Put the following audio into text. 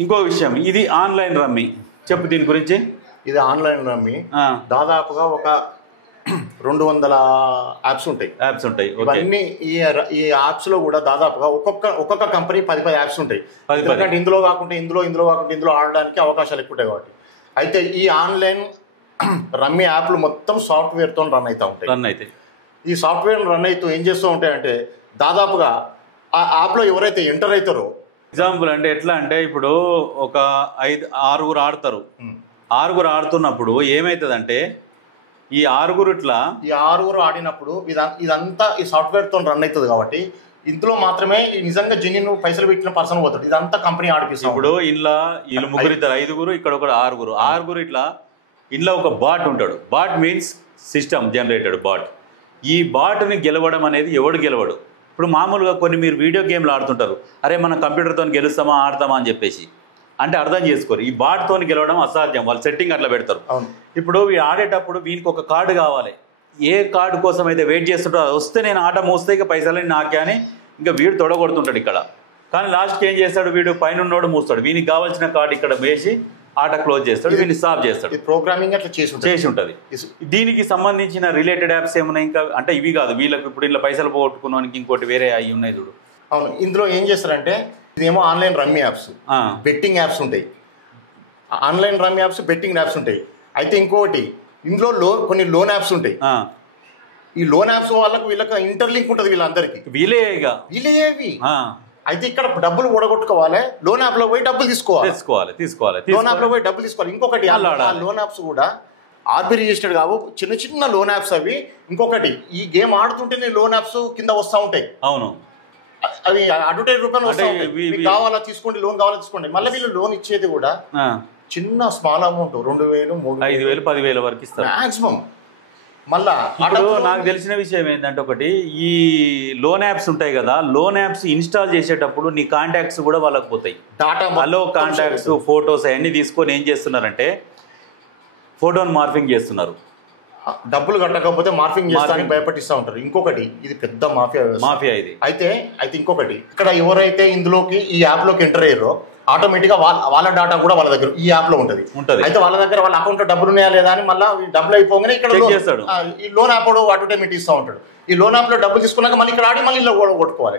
ఇంకో విషయం, ఇది ఆన్లైన్ రమ్మీ, చెప్పు దీని గురించి. ఇది ఆన్లైన్ రమ్మీ. దాదాపుగా ఒక 200 యాప్స్ ఉంటాయి. ఇవన్నీ ఈ యాప్స్ లో కూడా దాదాపుగా ఒక్కొక్క కంపెనీ 10 యాప్స్ ఉంటాయి. ఎందుకంటే ఇందులో కాకుండా ఇందులో ఆడడానికి అవకాశాలు ఎక్కువ ఉంటాయి కాబట్టి. అయితే ఈ ఆన్లైన్ రమ్మీ యాప్లు మొత్తం సాఫ్ట్వేర్ తో రన్ అవుతాయి. ఈ సాఫ్ట్వేర్ రన్ అవుతూ ఏం చేస్తూ ఉంటాయంటే దాదాపుగా ఆ యాప్ లో ఎవరైతే ఎంటర్ అవుతారో, ఎగ్జాంపుల్ అంటే ఎట్లా అంటే ఇప్పుడు ఒక 6 ఆడతారు. 6 ఆడుతున్నప్పుడు ఏమైతుందంటే ఈ 6 ఆడినప్పుడు ఇదంతా ఈ సాఫ్ట్వేర్ తో రన్ అవుతుంది కాబట్టి ఇందులో మాత్రమే నిజంగా జెన్యూన్ పైసలు పెట్టిన పర్సన్ పోతాడు. ఇదంతా కంపెనీ ఆడిపిస్తుంది. ఇప్పుడు వీళ్ళు 3 ఇద్దరు 5 ఇక్కడ ఒక 6 ఇట్లా ఇంట్లో ఒక బాట్ ఉంటాడు. Bot means system generated bot. ఈ బాట్ని గెలవడం అనేది ఎవడు గెలవడు. ఇప్పుడు మామూలుగా మీరు వీడియో గేమ్లు ఆడుతుంటారు, అరే మనం కంప్యూటర్తో గెలుస్తామా ఆడతామా అని చెప్పేసి అంటే అర్థం చేసుకోరు. ఈ బాట్తో గెలవడం అసాధ్యం. వాళ్ళు సెట్టింగ్ అట్లా పెడతారు. ఇప్పుడు ఆడేటప్పుడు వీనికి ఒక కార్డు కావాలి. ఏ కార్డు కోసం అయితే వెయిట్ చేస్తుంటారో అది వస్తే నేను ఆట మోస్తే ఇక పైసలని నాకే అని ఇంకా వీడు తొడగొడుతుంటాడు ఇక్కడ. కానీ లాస్ట్కి ఏం చేస్తాడు, వీడు పైన ఉన్నోడు మూస్తాడు. వీనికి కావాల్సిన కార్డు ఇక్కడ వేసి ఆట క్లోజ్ చేస్తాడు, వీడిని స్టాప్ చేస్తాడు. ప్రోగ్రామింగ్ అట్లా చేసి ఉంటుంది. దీనికి సంబంధించిన రిలేటెడ్ యాప్స్ ఏమున్నాయి ఇంకా అంటే ఇవి కాదు, వీళ్ళకి ఇప్పుడు ఇలా పైసలు పోగొట్టుకున్నానికి ఇంకోటి వేరే అవి ఉన్నాయి చూడు. అవును, ఇందులో ఏం చేస్తారంటే ఇదేమో online rummy apps, betting apps ఉంటాయి. Online rummy apps, betting apps ఉంటాయి. అయితే ఇంకోటి ఇందులో కొన్ని లోన్ యాప్స్ ఉంటాయి. ఈ లోన్ యాప్స్ వీళ్ళకి ఇంటర్లింక్ ఉంటుంది. వీళ్ళందరికీ వీళ్ళే. అయితే ఇక్కడ డబ్బులు ఓడగొట్టుకోవాలి, లోన్ యాప్ లో పోయి డబ్బులు తీసుకోవాలి. లోన్ యాప్ లో పోయి డబ్బులు తీసుకోవాలి. ఇంకొకటి లోన్ యాప్స్ కూడా ఆర్బీ రిజిస్టర్డ్ కావు, చిన్న లోన్ యాప్స్ అవి. ఇంకొకటి ఈ గేమ్ ఆడుతుంటేనే లోన్ యాప్స్ కింద వస్తూ ఉంటాయి. అవును, అవి అడ్వర్టైజ్ రూపాయలు వస్తాయి. కావాలా తీసుకోండి, లోన్ కావాలా తీసుకోండి. మళ్ళీ వీళ్ళు లోన్ ఇచ్చేది కూడా చిన్న స్మాల్ అమౌంట్ 2,000, 3,000, 5,000, 10,000 వరకు ఇస్తారు మాక్సిమం. మళ్ళా నాకు తెలిసిన విషయం ఏంటంటే ఒకటి, ఈ లోన్ యాప్స్ ఉంటాయి కదా, లోన్ యాప్స్ ఇన్స్టాల్ చేసేటప్పుడు నీ కాంటాక్ట్స్ కూడా వాళ్ళకి పోతాయి. హలో కాంటాక్ట్స్, ఫొటోస్ అవన్నీ తీసుకొని ఏం చేస్తున్నారంటే ఫోటోని మార్ఫింగ్ చేస్తున్నారు. డబ్బులు కట్టకపోతే మార్ఫింగ్ చేస్తానికి భయపట్టిస్తూ ఉంటారు. ఇంకొకటి ఇది పెద్ద మాఫియా ఇది. అయితే ఇంకొకటి ఇక్కడ ఎవరైతే ఇందులోకి ఈ యాప్ లోకి ఎంటర్ అయ్యారో ఆటోమేటిక్ గా వాళ్ళ డాటా కూడా వాళ్ళ దగ్గర ఈ యాప్ లో ఉంటది. అయితే వాళ్ళ దగ్గర వాళ్ళ అకౌంట్ లో డబ్బులు ఉన్నాయా లేదా అని మళ్ళీ డబ్బులు అయిపోగానే ఇక్కడ ఈ లోన్ యాప్ అడ్వర్టైజ్మెంట్ ఇస్తూ ఉంటాడు. ఈ లోన్ యాప్ లో డబ్బులు తీసుకున్నాక మళ్ళీ ఇక్కడ ఆడి మళ్ళీ ఇలా కొట్టుకోవాలి.